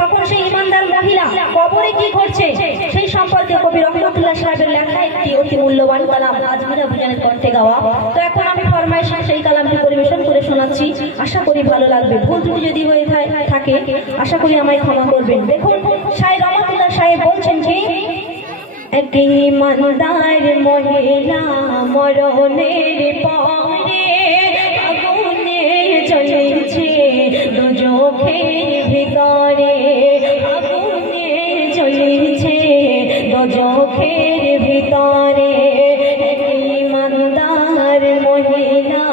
তখন সেই ইমানদার মহিলা কবরে কি ঘটছে সেই সম্পর্কে কবি রহমতুল্লাহ সাহেবের লেখা একটি অতি মূল্যবান কালাম আজমিরা অভিযানের কণ্ঠে গাওয়া। তো এখন আমি ফরমাইশ সেই কালামটি পরিবেশন করে শোনাচ্ছি, আশা করি ভালো লাগবে। ভুল ত্রুটি যদি হয়ে থাকে আশা করি আমায় ক্ষমা করবেন। দেখুন সাহেব রহমতুল্লাহ সাহেব বলছেন কি, এক ইমানদার মহিলা মরণের পরে আগুনে জ্বলেছে দোজখের ভিতরে, আগুনে জ্বলেছে দোজখের ভিতরে। এক ইমানদার মহিলা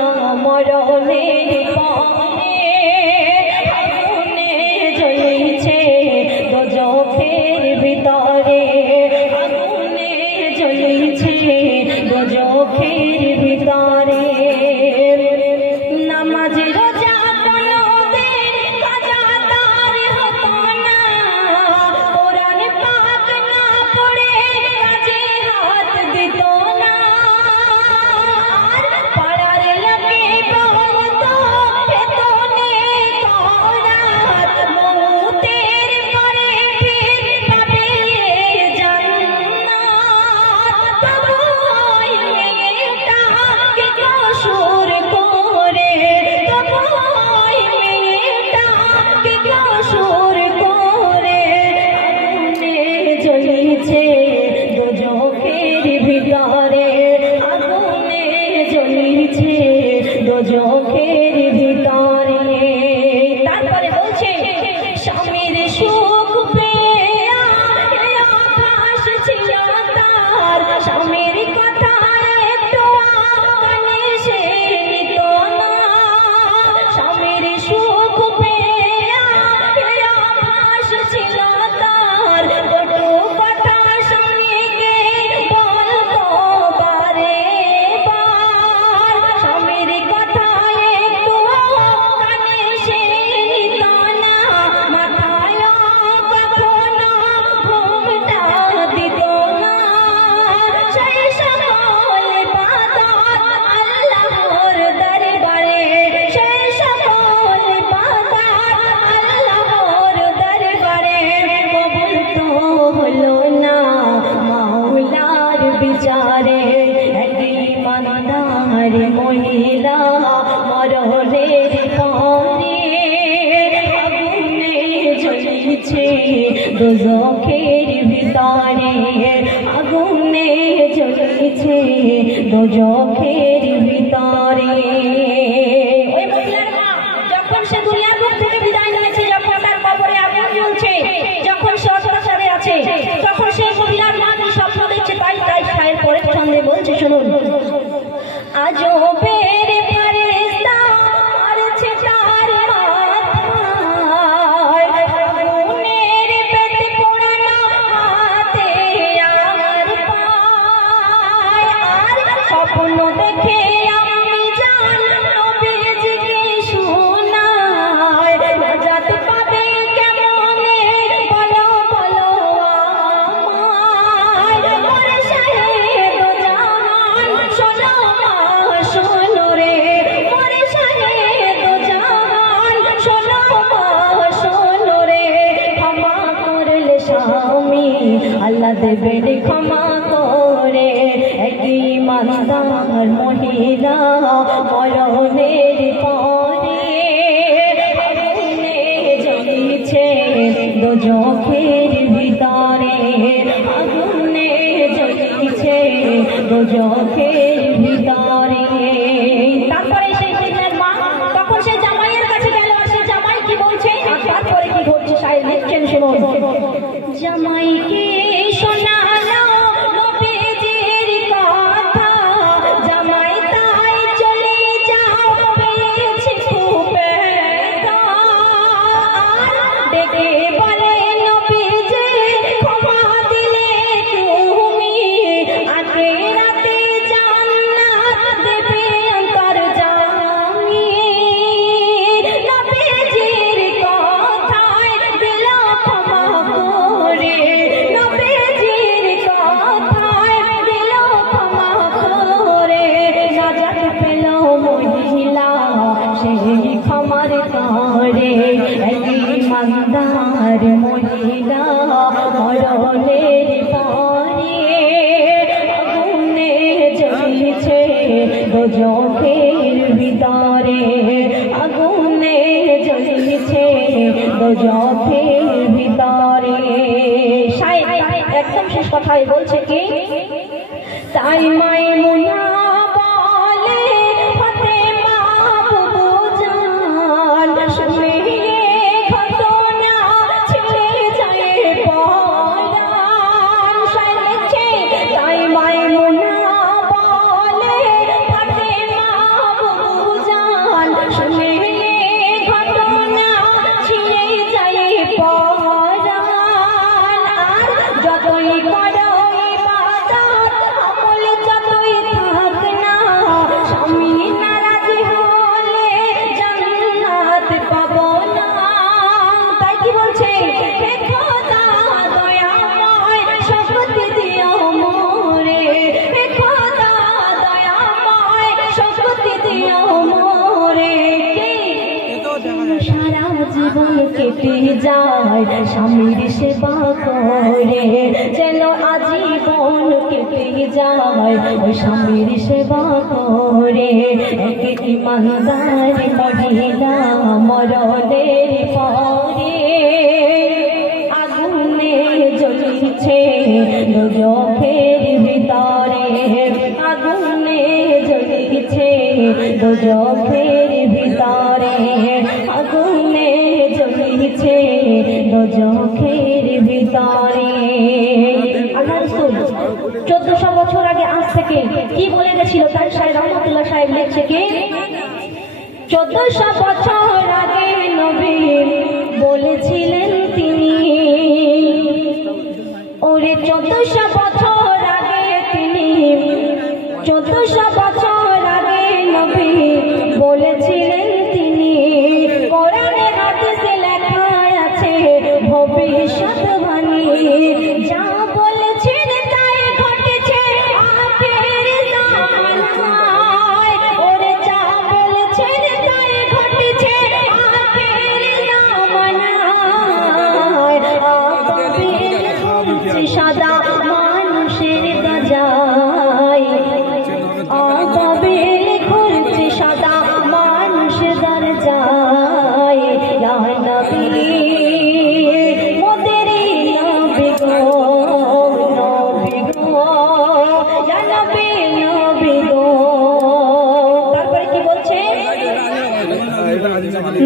মরণের পরে আগুনে জ্বলেছে দোজখের ভিতরে, আগুনে জ্বলেছে দোজখের ভিতরে। নামাজ রোজা কোনদিন কাজা তার হতো না, কোরআন পাক না পড়ে কাজে হাত দিত না। আর পাড়ার লোকে বলতো এত নেকরাত, মউতের পরে ফির পাবে জান্নাত। তবু ওই মেয়েটা কি কসুর করে, তবু ওই মেয়েটা কি কসুর করে, আগুনে জ্বলেছে দোজখের ভিতরে, আগুনে জ্বলেছে দোজখের ভিতরে। তারপরে বলছে স্বামীর সুখ পেয়ে আকাশ ছিল তার, স্বামীর কথা একটু কানে সে নিত না। স্বামীর সুখ পেয়ে আকাশ ছিল তার, কটু কথা স্বামীকে বলতো বারে বার। স্বামীর কথা একটু কানে সে নিত না, মাথায় কখনো ঘুমটা দিত না। সেই সকল ইবাদত আল্লাহর দরবারে, সেই সকল ইবাদত আল্লাহর দরবারে কবুল তো হলো না মাওলার বিচারে। এক ইমানদার মহিলা মরণের পরে আগুনে জ্বলেছে দোজখের ভিতরে, আগুনে জ্বলেছে দোজখের ভিতরে। ওই মহিলার মা যখন সে দুনিয়ার বুক থেকে বিদায় নিয়েছে, যখন তার কবরে আগুন জ্বলছে, যখন সে অত্যাচারে আছে, তখন সেই মহিলার মা কি স্বপ্ন দেখছে তাই সাহেব পরের ছন্দে বলছে, শুনুন। আজবের ফেরেশতা মারছে তার মাথায়, আগুনের পেটে পোড়ানো হাতে আর পায়। আর স্বপ্ন দেখে আমি জান নবীজিকে শোনায়, নাজাত পাবে কেমনে বলো বলো আমায়। ওরে শাহেদ জাহান শোনো মা শোনো রে, ওরে শাহেদ জাহান শোনো মা শোনো রে। ক্ষমা করলে স্বামী আল্লাহ দেবেন ক্ষমা করে। এক ইমানদার মহিলা মরণের পরে আগুনে জ্বলেছে দোজখের ভিতরে, আগুনে জ্বলেছে দোজখের ভিতরে। তারপরে সেই মহিলার মা তখন সে জামাইয়ের কাছে গেল, আর সে জামাই কি বলছে তারপরে কি ঘটছে সাহেব লিখছেন, শুনুন। জামাইকে শোনালো নবীজির কথা, জামাই তাই চলে যাও পেয়েছি খুব ব্যথা। ডেকে বলে নবীজি ক্ষমা দিলে তুমি, আখিরাতে জান্নাত দেবে অন্তর্জামী। নবীজির কথায় দিল ক্ষমা করে, নবী মহিলা মরণের পরে আগুনে জ্বলছে দোজখের ভিতরে, আগুনে জ্বলছে দোজখের ভিতরে। একদম শেষ কথাই বলছে কি, তাই মায়মুনা বলে ফাতেমা বুবুজান শুনে ঘটনা ছেড়ে যায় পরাণ। তাই মায়মুনা বলে ফাতেমা বুবুজান শুনে ঘটনা ছেড়ে যায় পরাণ। আর যতই করো ইবাদত আমল যতই থাক না, স্বামী নারাজ হলে জান্নাত পাবো না। তাই কি বলছে, হে খোদা দয়াময় শক্তি দিও মোরে, হে খোদা দয়াময় শক্তি দিও মোরে। সারা জীবন কেটে যায় স্বামীর সেবা করে, যেন আজীবন কেটে যায় স্বামীর সেবা করে। এক ইমানদার মহিলা মরণের পরে আগুনে জ্বলছে দোজখের ভিতরে, আগুনে জ্বলছে দোজখের ভিতরে, আগুনে জ্বলছে দোজখের ভিতরে। আল্লাহ রাসূল 1400 বছর আগে আজ থেকে কি বলে গেছিল, তার সাহেব রহমতুল্লাহ সাহেব লিখছে কি, 1400 বছর আগে নবী বলেছিলেন তিনি, ওরে 1400 বছর আগে তিনি, 1400 বছর আগে নবী বলেছিলেন তিনি। কোরআনে হাদিসে লেখা আছে ভবিষ্যৎবাণী, যা বলেছেন তাই ঘটেছে আখের জামানায়। ওরে যা বলেছেন তাই ঘটেছে আখের জামানায়। আকাবির ঘুরছে সাদা মানুষের গাজায়, আকাবির ঘুরছে সাদা মানুষের দরজায়। ইয়া নবী মোদের নবী গো, নবী গো, ইয়া নবী নবী গো। তারপরে কি বলছে,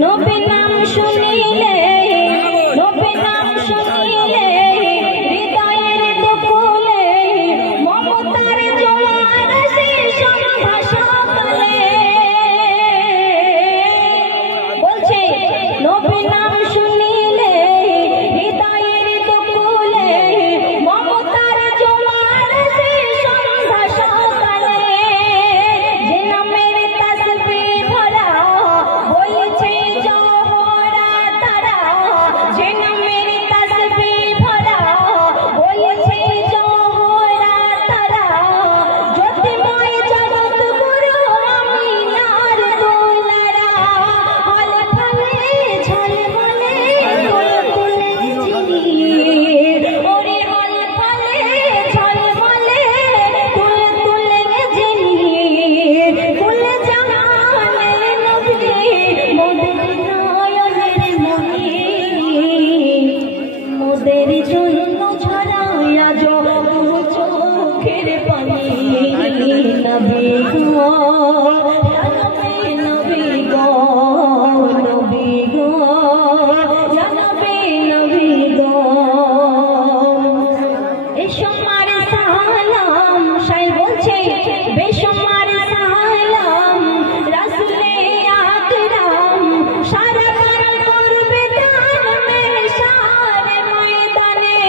নবী নাম শুনিলে, নবী নাম শুনিলে হৃদয়ের দুকুলে মমতার জোয়ার সে সন্ধ্যা সকালে। বলছে নবী নাম শুনিলে হৃদয়ের দুকুলে মমতার জোয়ার সে সন্ধ্যা সকালে। যে নামের তাসবিহ ভরা বলছে জোহরা তারা, যে নামের তাসবিহ ভরা বলছে জোহরা তারা। জ্যোতির্ময় জগৎ গুরু আমিনার দোলারা, হল ফলে ঝলমলে তুলে ঝিলিয়ে। ওরে হল ফলে ঝলমলে তুলে ঝিলিয়ে। কুল জাহানের নবী মোদের নয়নের মনি, মোদের জন্য ছড়ায়া চোখের পানি। নবী গো, ইয়া নবী নবী গো, নবী গো, ইয়া নবী নবী গো। বেশমার সালাম, সাহেব বলছে বেশমার সালাম রাসূলে আকরাম। সারা করবে দান মেহশার ময়দানে,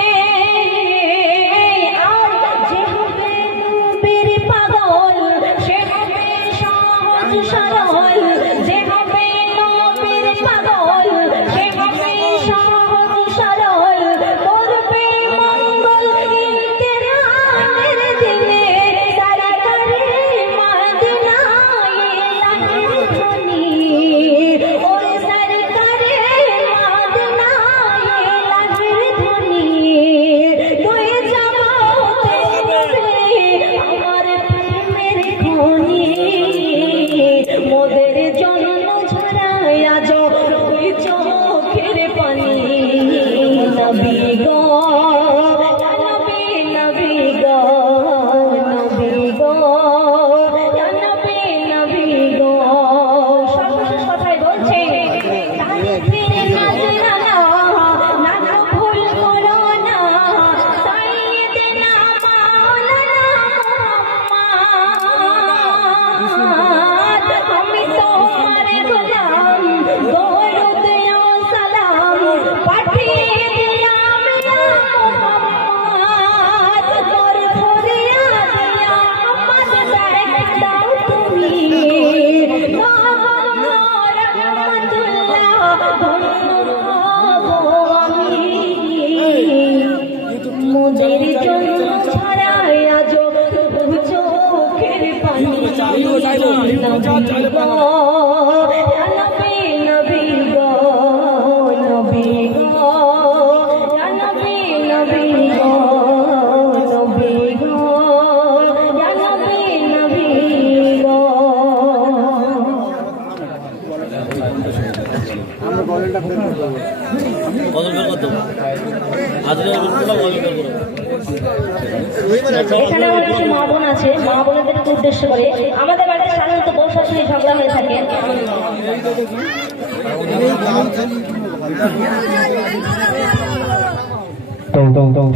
এখানে আমার কিছু মা বোন আছে, মা বোনদেরকে উদ্দেশ্য করে আমাদের বাড়িতে সাধারণত বউ শাশুড়ি ঝগড়া হয়ে থাকে।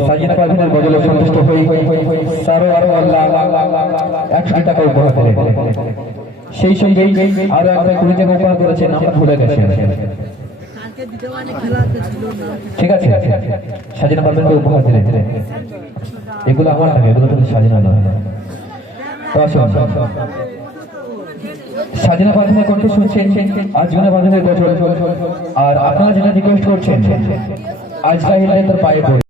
সাজিনা পারভিনের বদলে সন্তুষ্ট হয়ে সারো আরো আল্লাহ 100 টাকা উপহার দিলেন। সেই সঙ্গে আরো একটা 20 টাকা উপহার করেছেন, আমরা ভুলে গেছি। ঠিক আছে, সাজিনা পারভিনকে উপহার দিলেন। এগুলো আমার থাকে, এগুলো কিন্তু সাজিনা না। তো আসুন, সাজিনা পারভিনের কণ্ঠ শুনছেন আজমিনা পারভিনের গজল। আর আপনারা যেটা রিকোয়েস্ট করছেন, আজকা হিলে তোর পায়ে পড়ে।